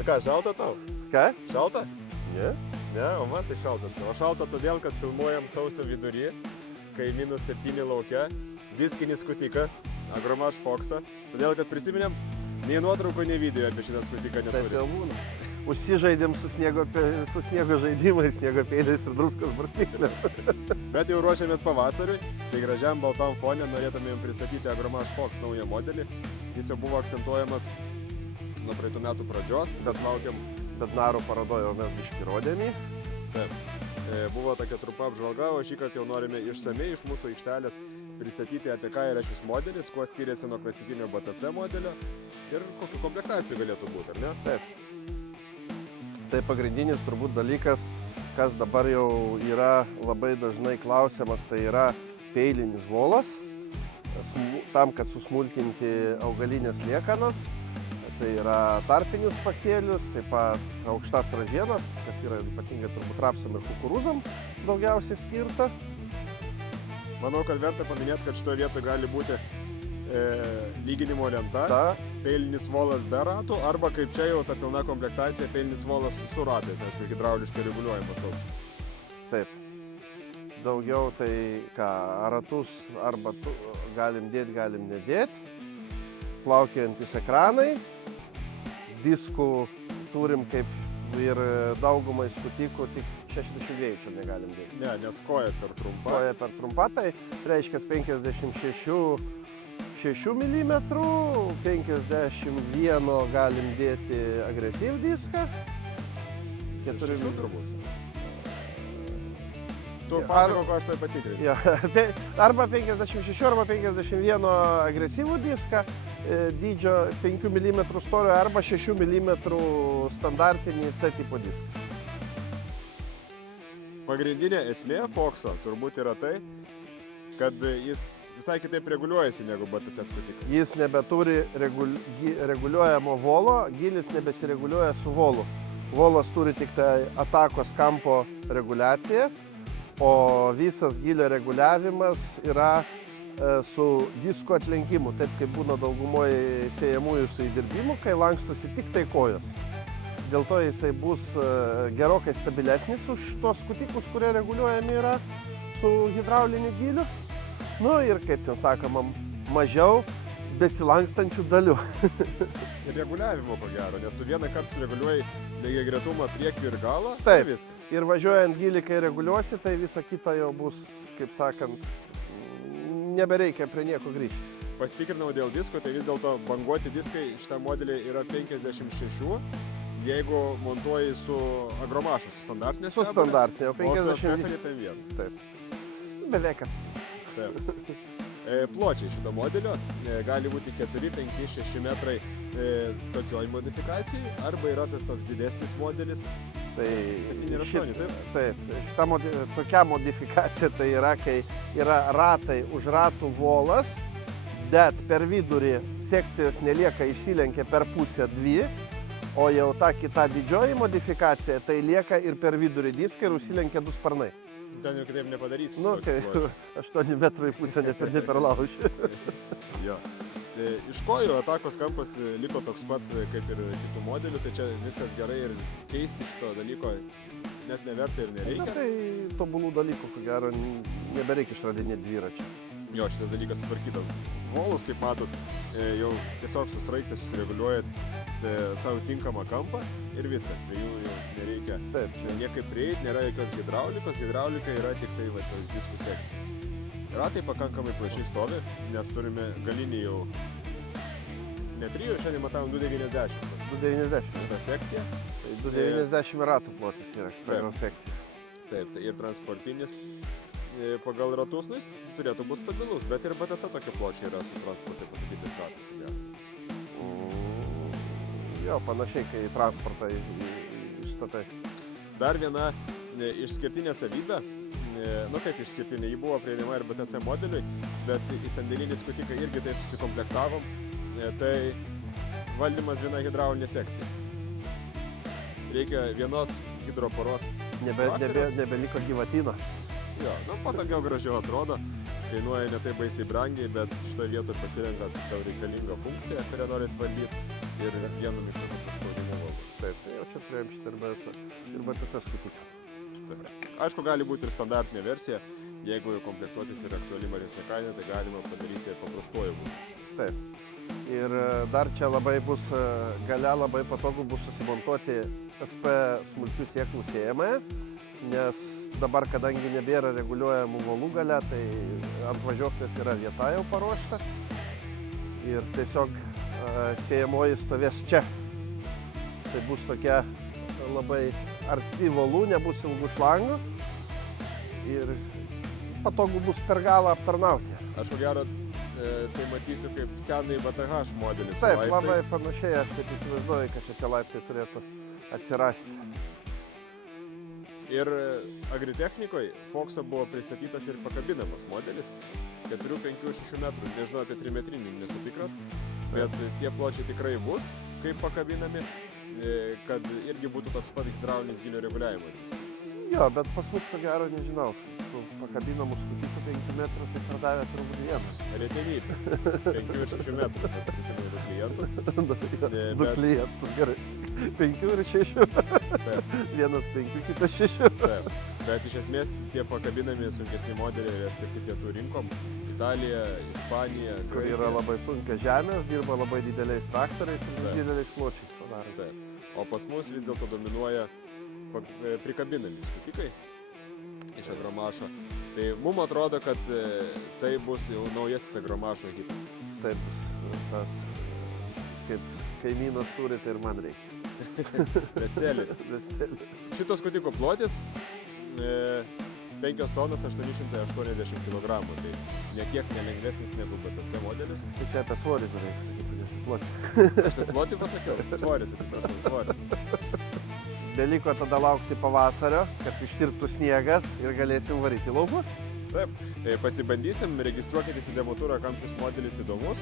Na ką, šalta tau? Ką? Šalta? Ne? Ne, o man tai šalta. O šalta todėl, kad filmuojam sausio vidury, kai -7 laukia, diskinį skutiką, Agromaš Foxą, todėl, kad prisiminėm, nei nuotraukų, nei video apie šitą skutiką Taip neturi. jau būna. Užsižaidėm su sniego žaidimais, sniego peiliais ir druskos barstyklėm. Bet jau ruošiamės pavasariui, tai gražiam baltam fone norėtumėm pristatyti Agromaš Fox naują modelį. Jis jau buvo akcentuojamas nuo praeitų metų pradžios, bet laukiam. Bet Naro parodoje mes biškį rodėm jį. Taip. Buvo tokia trupa apžvalga, o šį kartą jau norime išsamei iš mūsų aikštelės pristatyti, apie ką yra šis modelis, kuo skiriasi nuo klasikinio BTC modelio ir kokių komplektacijų galėtų būti, ar ne? Taip. Tai pagrindinis turbūt dalykas, kas dabar jau yra labai dažnai klausiamas, tai yra peilinis volas, tam, kad susmulkinti augalinės liekanas. Tai yra tarpinius pasėlius, taip pat aukštas ražienas, kas yra ypatingai turbūt rapsam ir kukurūzam daugiausiai skirta. Manau, kad verta paminėti, kad šitoje vietoje gali būti lyginimo lenta, peilinis volas be ratų, arba kaip čia jau ta pilna komplektacija, peilinis volas su ratais, aišku, hidrauliškai reguliuojamas aukštis. Taip. Daugiau tai ką, ratus arba galim dėti, galim nedėti. Plaukiantis ekranai. Diskų turim kaip ir daugumai skutikų, tik 62 čia negalim dėti. Ne, nes koja per trumpa. Koja per trumpa, tai reiškia 56 mm, 51 galim dėti agresyv diską. 6 turbūt. Tu pasako, ko aš tai patikrinsiu. Ja, arba 56, arba 51 agresyvų diską, dydžio 5 mm storio, arba 6 mm standartinį C tipo diską. Pagrindinė esmė Foxo turbūt yra tai, kad jis visai kitaip reguliuojasi negu BTC skutikas. Jis nebeturi reguliuojamo volo, gilis nebesireguliuoja su volu. Volas turi tik tai atakos kampo reguliaciją, o visas gilio reguliavimas yra su disko atlenkimu, taip kaip būna daugumoje siejamųjų su įdirbimu, kai lankstosi tik tai kojos. Dėl to jisai bus gerokai stabilesnis už tos skutikus, kurie reguliuojami yra su hidrauliniu giliu. Nu ir, kaip ten sakoma, mažiau besilankstančių dalių. Ir reguliavimo ko gero, nes tu vieną kartą sureguliuoji lygiagretumą priekį ir galą, Taip. Ir viskas. Ir važiuojant gilį, kai reguliuosi, tai visa kita jau bus, kaip sakant, nebereikia prie nieko grįžti. Pasitikrinau dėl disko, tai vis dėlto banguoti diskai šitam modelį yra 56, jeigu montuoji su Agromašu, su standartinė Su standartinė, o o su 50. Stefani PM1. Taip. Beveik atsimenu. Taip. Pločiai šito modelio gali būti 4, 5, 6 metrai tokioj modifikacijai, arba yra tas toks didesnis modelis, Tai 7 ir 8, taip? Taip, tokia modifikacija tai yra, kai yra ratai už ratų volas, bet per vidurį sekcijos nelieka, išsilenkia per pusę 2, o jau ta kita didžioji modifikacija, tai lieka ir per vidurį diską ir užsilenkia 2 sparnai. Ten jau kitaip nepadarysi. Nu, kai 8 metrų į pusę ne per laužį. Jo. Iš kojų atakos kampas liko toks pat kaip ir kitų modelių, tai čia viskas gerai ir keisti šito dalyko net neverta ir Na, nereikia. tai tobulų dalykų, ko gero, nebereikia išradinėti dviračių. Jo, šitas dalykas sutvarkytas. Volus, kaip matot, jau tiesiog susraigtę susireguliuojat savo tinkamą kampą ir viskas, prie jų jau nereikia Taip, čia niekaip prieiti, nėra jokios hidraulikos, hidraulika yra tik tai va, tos diskų sekcija. Ratai pakankamai plačiai stovi, nes turime galinį jau ne 3, šiandien matavom 290 290. ta sekcija. Tai 290 ratų plotis yra pagal sekciją. Taip, tai ir transportinis pagal ratus, nu, jis turėtų būti stabilus, bet ir BTC tokie pločiai yra su transportai pasakytais ratais. Jo, panašiai, kai transportą išstatai. Dar viena išskirtinė savybė, nu kaip išskirtinė, ji buvo prieinama ir BTC modeliui, bet į sandėlinį skutiką irgi taip susikomplektavom, tai valdymas viena hidraulinė sekcija. Reikia vienos hidroporos. Nebeliko gyvatino. Jo, nu, patogiau gražiau atrodo, kainuoja ne taip baisiai brangiai, bet šitoje vietoje pasirenkat savo reikalingą funkciją, kurią norit valdyti ir vienu mygtuku paspaudimo valdo. Taip. Ramsht ir BTC skutiką. Aišku, gali būti ir standartinė versija. Jeigu komplektuotis yra aktuali mažesnė kaina, tai galima padaryti paprastuoju būdu. Taip. Ir dar čia labai bus, gale labai patogu bus susimontuoti SP smulkių sėklų sėjamąją, nes dabar, kadangi nebėra reguliuojamų volų gale, tai ant važiuoklės yra vieta jau paruošta ir tiesiog sėjamoji stovės čia. Tai bus tokia labai arti volų, nebus ilgų šlangų ir patogu bus per galą aptarnauti. Aš ko gero tai matysiu kaip senai BTH modelis. Taip, labai panašiai, aš taip įsivaizduoju, kad šitie laiptai turėtų atsirasti. Ir agritechnikoje Foxa buvo pristatytas ir pakabinamas modelis 4, 5 ir 6 metrų. Nežinau apie 3 metrinį, nesu tikras, bet tie pločiai tikrai bus, kaip pakabinami, kad irgi būtų toks pat hidraulinis gylio reguliavimas. Jo, bet pas mus ko gero nežinau, pakabinamų skutikų 5 metrų tai pardavė turbūt vienas. Retenybė, 5 ir 6 metrų, tai prisimenu du klientus. Du klientus, gerai, 5 ir 6. Vienas 5, kitas 6. Taip. Bet iš esmės tie pakabinami sunkesni modeliai yra skirti pietų rinkom. Italija, Ispanija. Kur yra labai sunkios žemės, dirba labai dideliais traktoriais ir dideliais pločiais padaro. Taip. O pas mus vis dėlto dominuoja prikabinami skutikai iš Agromašo. Tai mums atrodo, kad tai bus jau naujasis Agromašo hitas. Tai bus tas, kaip kaimynas turi, tai ir man reikia. Bestselleris. Šitos skutiko plotis 5 tonas 880 kg. Tai nekiek nelengvesnis negu BTC modelis. Tai čia apie svorį norėjau sakyti, plotį. Aš tai plotį pasakiau, svoris, atsiprašau, svoris. Beliko tada laukti pavasario, kad ištirptų sniegas ir galėsim varyti į laukus. Taip, pasibandysim, registruokitės į Demotūrą, kam šis modelis įdomus.